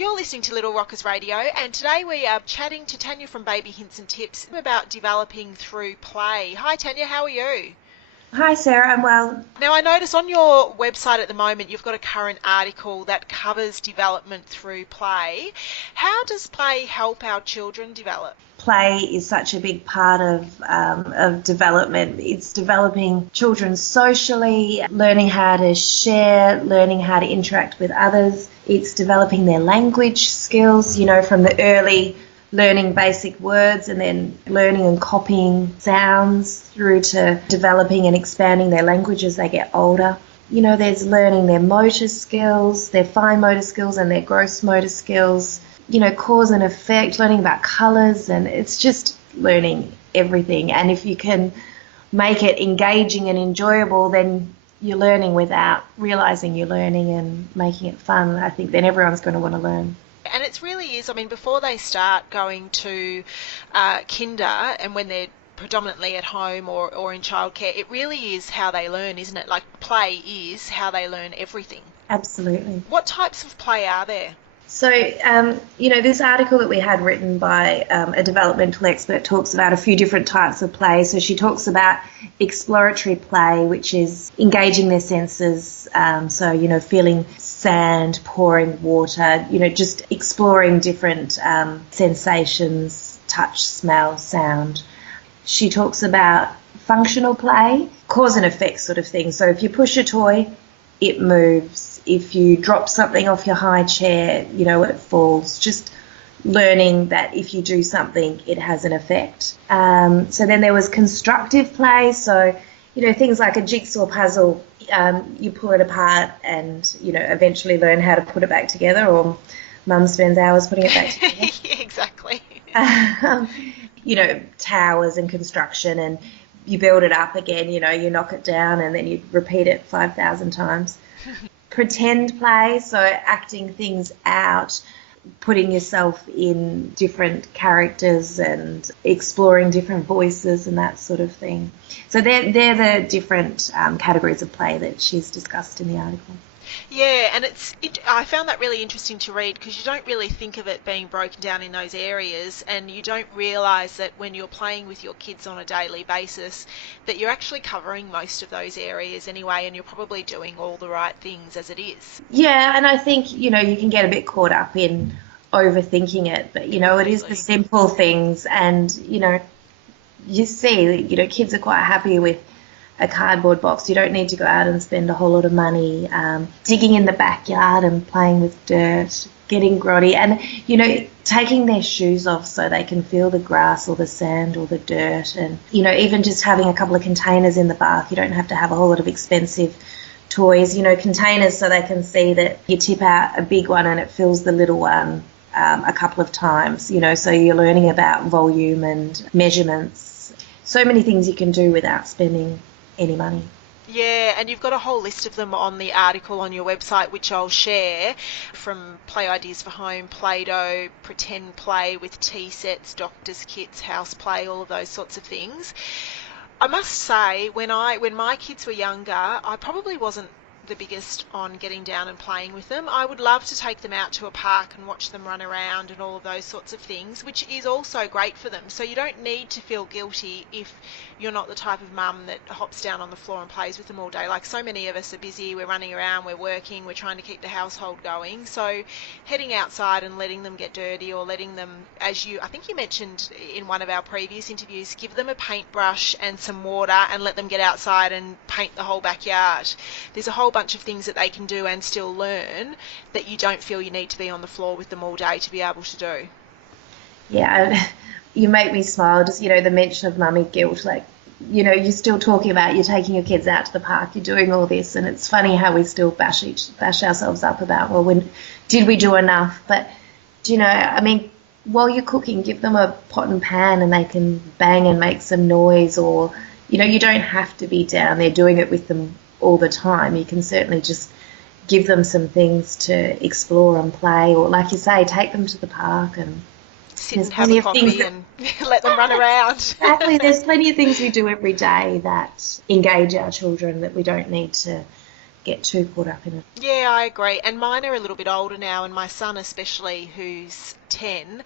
You're listening to Little Rockers Radio, and today we are chatting to Tanya from Baby Hints and Tips about developing through play. Hi Tanya, how are you? Hi Sarah, I'm well. Now I notice on your website at the moment you've got a current article that covers development through play. How does play help our children develop? Play is such a big part of development. It's developing children socially, learning how to share, learning how to interact with others. It's developing their language skills, from the early learning basic words and then learning and copying sounds through to developing and expanding their language as they get older. There's learning their motor skills, their fine motor skills and their gross motor skills, cause and effect, learning about colours, and it's just learning everything. And if you can make it engaging and enjoyable, then you're learning without realising you're learning and making it fun. I think then everyone's going to want to learn. And it really is, before they start going to kinder and when they're predominantly at home or in childcare, it really is how they learn, isn't it? Like play is how they learn everything. Absolutely. What types of play are there? So, this article that we had written by a developmental expert talks about a few different types of play. So she talks about exploratory play, which is engaging their senses. Feeling sand, pouring water, just exploring different sensations, touch, smell, sound. She talks about functional play, cause and effect sort of thing. So if you push a toy, it moves. If you drop something off your high chair, it falls. Just learning that if you do something, it has an effect. So then there was constructive play. So, things like a jigsaw puzzle, you pull it apart and, eventually learn how to put it back together, or mum spends hours putting it back together. Yeah, exactly. Towers and construction, and you build it up again, you knock it down and then you repeat it 5,000 times. Pretend play, so acting things out, putting yourself in different characters and exploring different voices and that sort of thing. So they're the different categories of play that she's discussed in the article. Yeah, and I found that really interesting to read because you don't really think of it being broken down in those areas, and you don't realise that when you're playing with your kids on a daily basis that you're actually covering most of those areas anyway, and you're probably doing all the right things as it is. Yeah, and I think, you can get a bit caught up in overthinking it, but, it is the simple things, and, you see, kids are quite happy with a cardboard box. You don't need to go out and spend a whole lot of money digging in the backyard and playing with dirt, getting grotty, and, taking their shoes off so they can feel the grass or the sand or the dirt, and, even just having a couple of containers in the bath. You don't have to have a whole lot of expensive toys, containers, so they can see that you tip out a big one and it fills the little one a couple of times, so you're learning about volume and measurements. So many things you can do without spending any money. Yeah, and you've got a whole list of them on the article on your website, which I'll share, from play ideas for home, Play-Doh, pretend play with tea sets, doctor's kits, house play, all of those sorts of things. I must say, when my kids were younger, I probably wasn't the biggest on getting down and playing with them. I would love to take them out to a park and watch them run around and all of those sorts of things, which is also great for them. So you don't need to feel guilty if you're not the type of mum that hops down on the floor and plays with them all day. Like, so many of us are busy, we're running around, we're working, we're trying to keep the household going. So heading outside and letting them get dirty, or letting them, I think you mentioned in one of our previous interviews, give them a paintbrush and some water and let them get outside and paint the whole backyard. There's a whole bunch of things that they can do and still learn that you don't feel you need to be on the floor with them all day to be able to do. Yeah, you make me smile, just, the mention of mummy guilt, like, you're still talking about you're taking your kids out to the park, you're doing all this, and it's funny how we still bash ourselves up about, did we do enough? But, while you're cooking, give them a pot and pan and they can bang and make some noise, or, you don't have to be down there doing it with them all the time. You can certainly just give them some things to explore and play, or, like you say, take them to the park and sit and have a coffee and let them run around. Exactly. There's plenty of things we do every day that engage our children that we don't need to get too caught up in it. Yeah, I agree. And mine are a little bit older now, and my son especially, who's 10,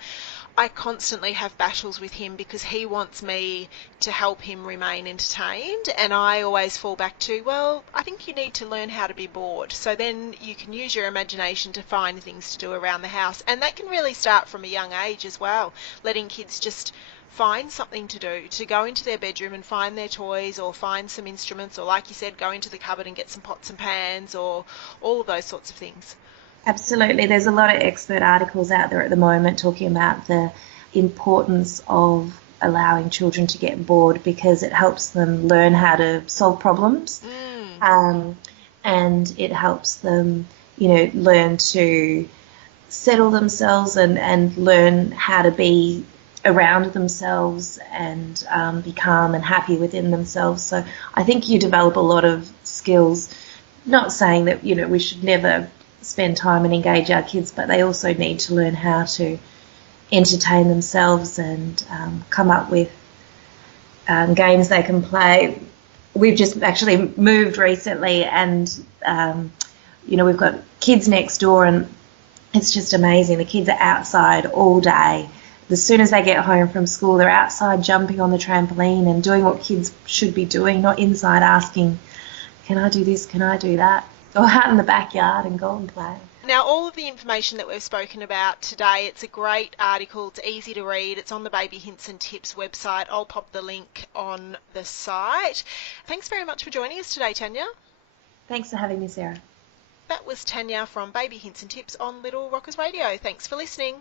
I constantly have battles with him because he wants me to help him remain entertained, and I always fall back to, well, I think you need to learn how to be bored. So then you can use your imagination to find things to do around the house, and that can really start from a young age as well, letting kids just find something to do, to go into their bedroom and find their toys or find some instruments, or like you said, go into the cupboard and get some pots and pans, or all of those sorts of things. Absolutely. There's a lot of expert articles out there at the moment talking about the importance of allowing children to get bored because it helps them learn how to solve problems. And it helps them, learn to settle themselves and learn how to be around themselves and be calm and happy within themselves. So I think you develop a lot of skills, not saying that, we should never spend time and engage our kids, but they also need to learn how to entertain themselves and come up with games they can play. We've just actually moved recently and, we've got kids next door and it's just amazing. The kids are outside all day. As soon as they get home from school, they're outside jumping on the trampoline and doing what kids should be doing, not inside asking, can I do this, can I do that? Go out in the backyard and go and play. Now, all of the information that we've spoken about today, it's a great article. It's easy to read. It's on the Baby Hints and Tips website. I'll pop the link on the site. Thanks very much for joining us today, Tanya. Thanks for having me, Sarah. That was Tanya from Baby Hints and Tips on Little Rockers Radio. Thanks for listening.